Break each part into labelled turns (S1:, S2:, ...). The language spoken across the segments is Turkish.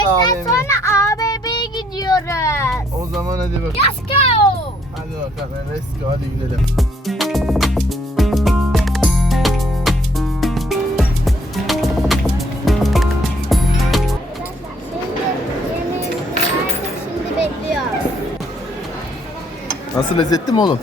S1: AVM.
S2: Sonra AVM'ye gidiyoruz.
S1: O zaman hadi bakalım.
S2: Let's go.
S1: Hadi bakalım. Let's go. Hadi gidelim.
S2: Şimdi bekliyoruz.
S1: Nasıl, lezzetli mi oğlum?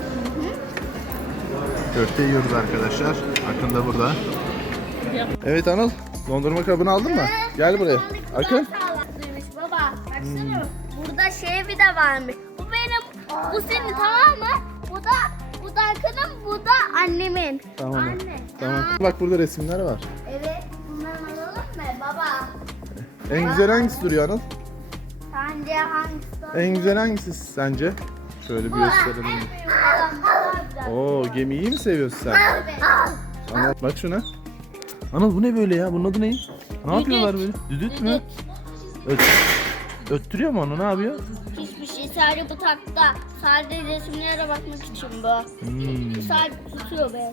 S1: Köfte yiyoruz arkadaşlar. Akın da burada. Evet Anıl. Dondurma kabını aldın mı? Gel buraya. Akın.
S2: Sağlıklıymış baba. Baksana. Burada şey bir de varmış. Bu benim, bu senin, tamam mı? Bu da Akın'ın, bu da annemin.
S1: Tamam.
S2: Anne.
S1: Tamam. Bak burada resimler var.
S2: Evet. Bunları alalım mı baba?
S1: En güzel hangisi duruyor Anıl?
S2: Sence hangisi?
S1: En güzel hangisi sence? Şöyle bir gösterelim.
S2: En büyük olan, bu daha güzel.
S1: Oo, gemiyi mi seviyorsun sen?
S2: Evet.
S1: Anıl bak şuna. Anıl bu ne böyle ya? Bunun adı ne? Ne yapıyorlar böyle? Düdük mü? Öttürüyor mu onu? Ne yapıyor?
S2: Hiçbir şey, sadece bu takta. Sadece resimlere bakmak için bu. Bu sadece tutuyor be.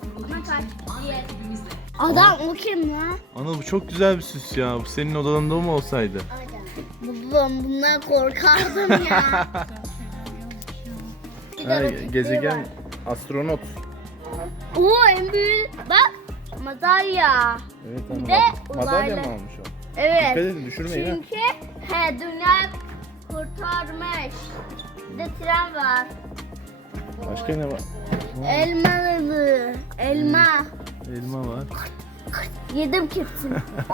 S2: Adam o kim lan?
S1: Anıl bu çok güzel bir süs ya. Bu senin odanda mı olsaydı?
S2: Babam, bundan korkardım ya. Bir de
S1: Ha,
S2: roketleri
S1: gezegen
S2: var.
S1: astronot.
S2: Oo, en büyük. Bak, madalya.
S1: Evet
S2: Bir
S1: Anıl.
S2: de
S1: Madalya mı
S2: uzaylı.
S1: almış o?
S2: Evet.
S1: Dikkat edin, düşürmeyin ha.
S2: Çünkü dünya kurtarmış. Bir de tren var.
S1: Başka ne var?
S2: Elmalı. Elma.
S1: Elma var.
S2: Yedim hepsini.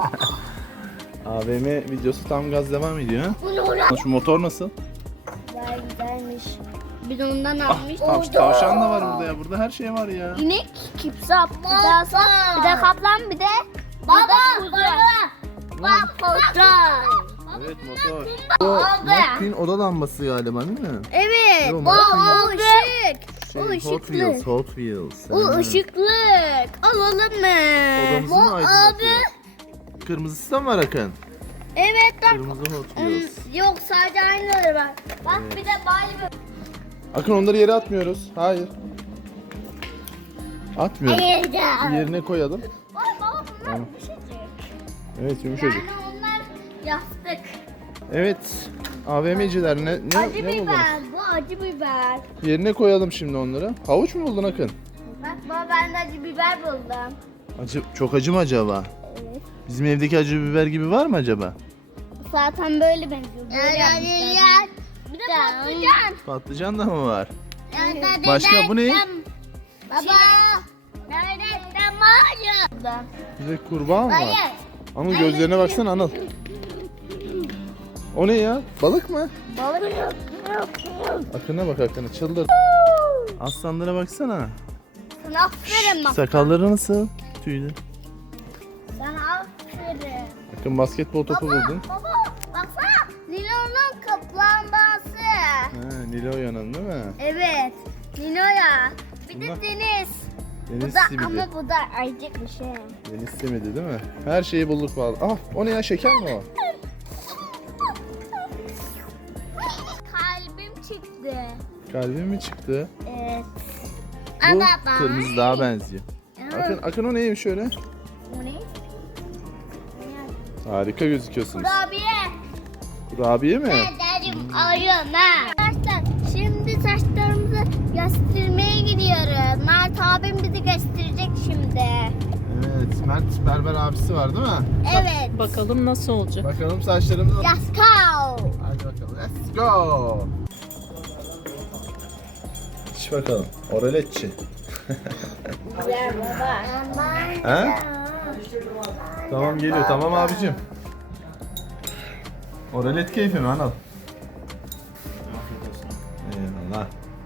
S1: AVM videosu tam gaz devam ediyor ha. Şu motor nasıl?
S2: Güzelmiş. Bir de ondan almış.
S1: Tavşan da var burada ya. Burada her şey var ya.
S2: İnek, kipsap, bir de kaplan, bir de kuzu. Bak fotoğraf.
S1: Evet, motor. Bu McQueen oda lambası galiba değil mi?
S2: Evet.
S1: Yo,
S2: O
S1: McQueen
S2: ışık. O
S1: Hot
S2: ışıklı.
S1: Wheels, Hot Wheels.
S2: O
S1: Ha.
S2: ışıklık. Alalım mı?
S1: Odamızı mı aydınlatıyor? Kırmızısı da mı var Akın?
S2: Evet bak.
S1: Kırmızı Hot Wheels.
S2: Yok, sadece aynıları var. Bak bir de Barbie.
S1: Akın onları yere atmıyoruz. Hayır. Atmıyoruz. Yerine koyalım.
S2: Ay baba, bunlar
S1: Tamam.
S2: yumuşacık.
S1: Evet, yumuşacık.
S2: Yani onlar yastık.
S1: Evet. AVM'ciler ne
S2: Acı
S1: buldunuz?
S2: biber. Bu acı biber.
S1: Yerine koyalım şimdi onları. Havuç mu buldun Akın?
S2: Bak baba, ben de acı biber buldum.
S1: Çok acı mı acaba?
S2: Evet.
S1: Bizim evdeki acı biber gibi var mı acaba?
S2: Zaten böyle benziyor. Böyle yapmışlar. Bir de patlıcan.
S1: Patlıcan da mı var? Başka bu ne?
S2: Baba. Nerede tamam.
S1: Bir de kurbağa mı var?
S2: Hayır.
S1: Anıl gözlerine baksana Anıl. O ne ya? Balık mı?
S2: Balık.
S1: Akına bak, Akına çıldır. Aslanlara baksana.
S2: Sana aferin bak.
S1: Sakalları nasıl? Tüylü.
S2: Sana aferin.
S1: Akın basketbol topu buldun.
S2: Baba baksana. Nilo'nun kaplumbağası.
S1: Ha, Nilo yanan değil mi?
S2: Evet. Nilo'ya. Bir de
S1: Bunlar-
S2: deniz.
S1: Deniz
S2: Bu da,
S1: simidi.
S2: ama bu da ayıcık bir şey.
S1: Deniz simidi değil mi? Her şeyi bulduk vallahi. Ah, o ne ya, şeker mi o?
S2: Kalbim çıktı.
S1: Kalbim mi çıktı?
S2: Evet.
S1: Bu kırmızı daha benziyor. Akın o neymiş öyle?
S2: Bu ne?
S1: Harika gözüküyorsunuz.
S2: Kurabiye.
S1: Kurabiye mi?
S2: Dedim ayın ha. Arkadaşlar, şimdi saçlarımızı göstermeye gidiyoruz. Mert abim bizi gösterecek şimdi.
S1: Evet, Mert berber abisi var değil mi?
S2: Evet.
S3: Bakalım nasıl olacak.
S1: Bakalım saçlarımızı...
S2: Let's go.
S1: Hadi bakalım, let's go! İç bakalım, oraletçi.
S2: Güzel baba.
S1: He? Tamam geliyor, tamam abicim. Oralet keyfi mi Anıl? Eyvallah.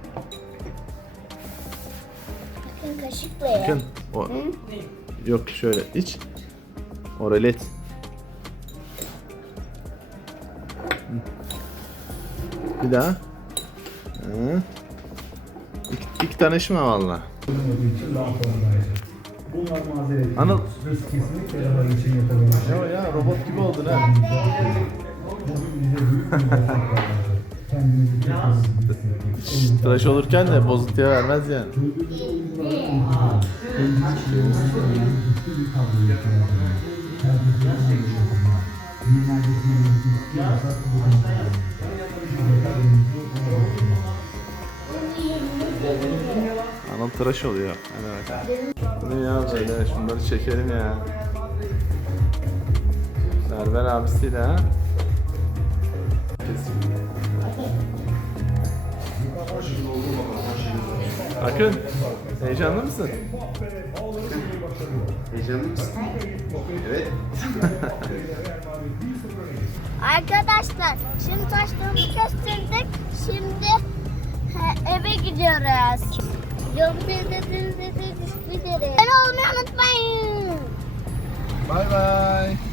S2: Bakın kaşıkla ya.
S1: Bakın, o... Yok şöyle iç. Oralet. Bir daha. Hı. İlk tanışma valla.
S4: Bunlar mazeret.
S1: Anıl.
S4: Biz kesinlikle daha için yapabiliriz.
S1: Ne o ya, robot gibi oldun ha.
S4: Bugün bize büyük bir zafer var. Kendimizi kesinlikle
S1: Tıraş olurken de bozuntuya vermez yani.
S4: bir tablo yapıyoruz. Minerletmenizi istiyorsak bugün
S1: Anıl tıraş oluyor. Hadi bakalım. Bu ne ya böyle? Şunları çekelim ya. Berber abisiyle ha. Akın, heyecanlı mısın?
S3: Heyecanlı mısın? Evet.
S2: Arkadaşlar şimdi saçlarımızı kestirdik. Şimdi eve gidiyoruz. Abone olmayı unutmayın.
S1: Bay bay.